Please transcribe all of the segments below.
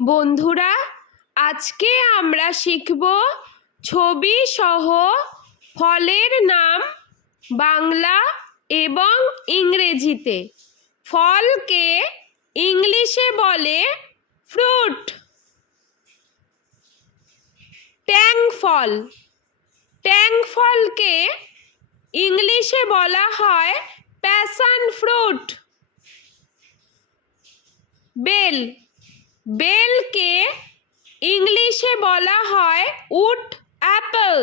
বন্ধুরা, আজকে আমরা শিখব ছবি সহ ফলের নাম বাংলা এবং ইংরেজিতে। ফলকে ইংলিশে বলে ফ্রুট। ট্যাং ফল, ট্যাং ফলকে ইংলিশে বলা হয় প্যাশন ফ্রুট। বেল, বেলকে ইংলিশে বলা হয় উড অ্যাপল।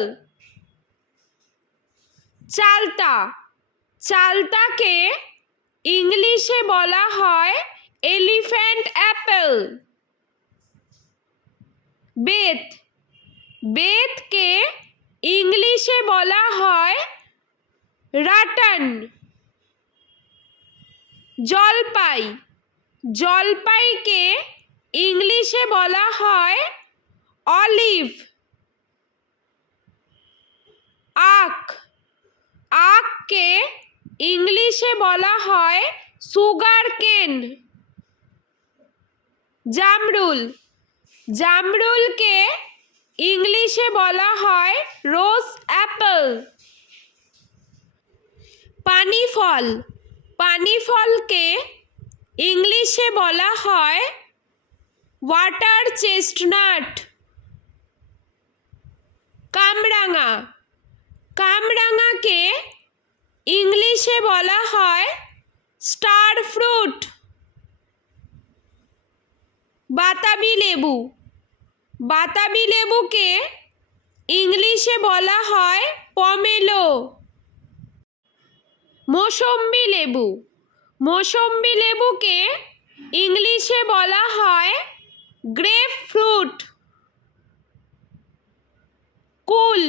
চালতা, চালতাকে ইংলিশে বলা হয় এলিফ্যান্ট অ্যাপল। বেত, বেতকে ইংলিশে বলা হয় রাটান। জলপাই, জলপাইকে ইংলিশে বলা হয় অলিভ। আখ, আখকে ইংলিশে বলা হয় সুগার কেন। জামরুল, জামরুলকে ইংলিশে বলা হয় রোজ অ্যাপল। পানি ফল, পানি ফলকে ইংলিশে বলা হয় ওয়াটার চেস্টনাট। কামরাঙা, কামরাঙাকে ইংলিশে বলা হয় স্টার ফ্রুট। বাতাবি লেবু, বাতাবি লেবুকে ইংলিশে বলা হয় পমেলো। মৌসম্বি লেবু, মৌসম্বি লেবুকে ইংলিশে বলা হয় গ্রেপ ফ্রুট। কুল,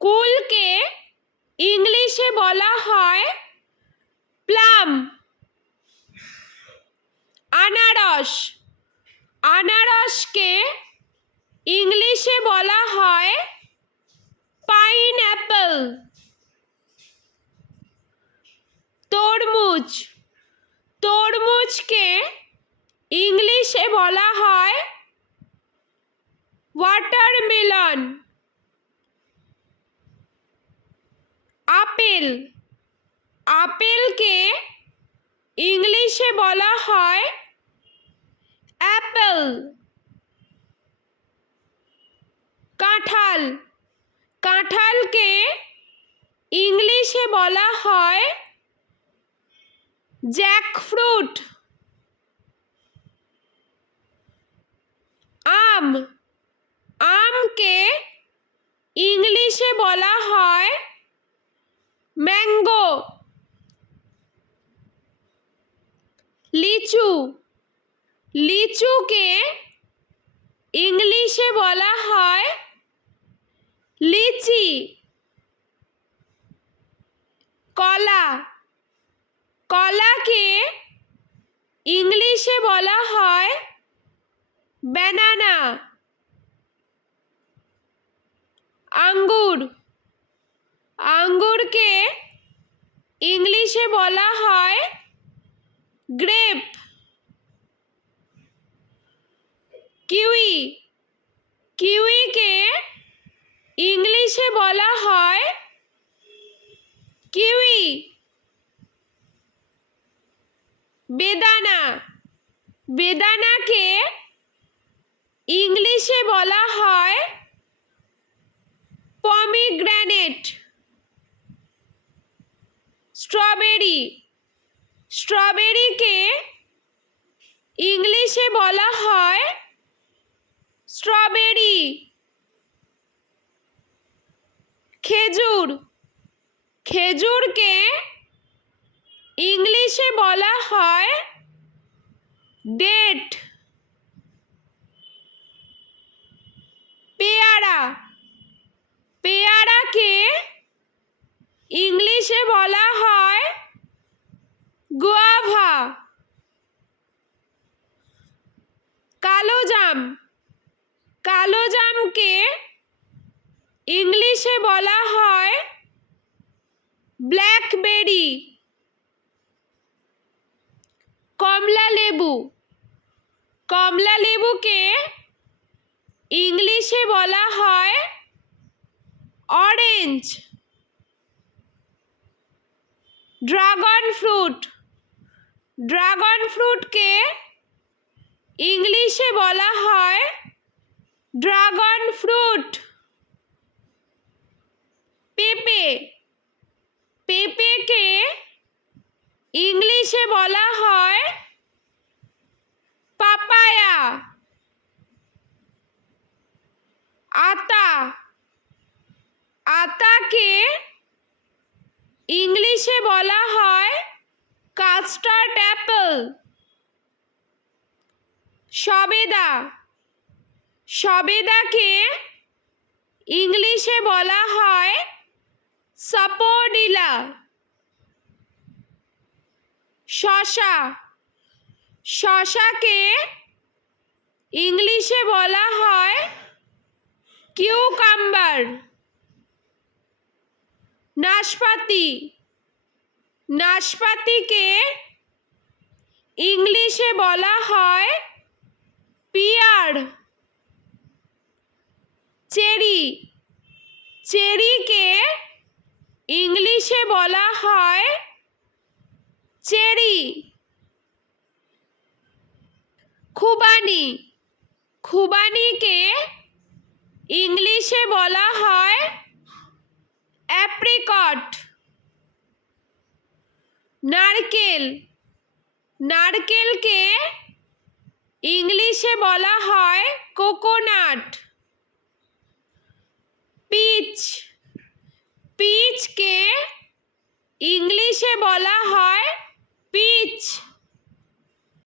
কুলকে ইংলিশে বলা হয় প্লাম। আনারস, আনারসকে ইংলিশে বলা হয় পাইনঅ্যাপল। তরমুজ, তরমুজকে ইংলিশে বলা হয় ওয়াটারমেলন। আপেল, আপেলকে ইংলিশে বলা হয় অ্যাপল। কাঁঠাল, কাঁঠালকে ইংলিশে বলা হয় জ্যাকফ্রুট। আম, আমকে ইংলিশে বলা হয় ম্যাঙ্গো। লিচু, লিচুকে ইংলিশে বলা হয় লিচি। কলা, কলাকে ইংলিশে বলা হয় ব্যানানা। আঙ্গুর, আঙ্গুরকে ইংলিশে বলা হয় গ্রেপ। কিউই, কিউইকে ইংলিশে বলা হয় কিউই। বেদানা, বেদানাকে ইংলিশে বলা হয় পমিগ্রেনেট। স্ট্রবেরি, স্ট্রবেরিকে ইংলিশে বলা হয় স্ট্রবেরি। খেজুর, খেজুরকে ইংলিশে বলা হয় ডেট। পেয়ারা, পেয়ারাকে ইংলিশে বলা হয় গুয়াভা। কালোজাম, কালোজামকে ইংলিশে বলা হয় ব্ল্যাকবেরি। কমলা লেবু, কমলা লেবুকে ইংলিশে বলা হয় অরেঞ্জ। ড্রাগন ফ্রুট, ড্রাগন ফ্রুটকে ইংলিশে বলা হয় ড্রাগন ফ্রুট। পেঁপে, পেঁপেকে ইংলিশে বলা হয় পাপায়া। আতা, আতাকে ইংলিশে বলা হয় কাস্টার্ড অ্যাপেল। সবেদা, সবেদাকে ইংলিশে বলা হয় সাপোডিলা। শসা, শসাকে ইংলিশে বলা হয় কিউকাম্বার। নাশপাতি, নাশপাতিকে ইংলিশে বলা হয় পিয়ার। চেরি, চেরিকে ইংলিশে বলা হয় চেরি। খুবানি, খুবানিকে ইংলিশে বলা হয় অ্যাপ্রিকট। নারকেল, নারকেলকে ইংলিশে বলা হয় কোকোনাট। পিচ, পিচকে ইংলিশে বলা হয় পিচ।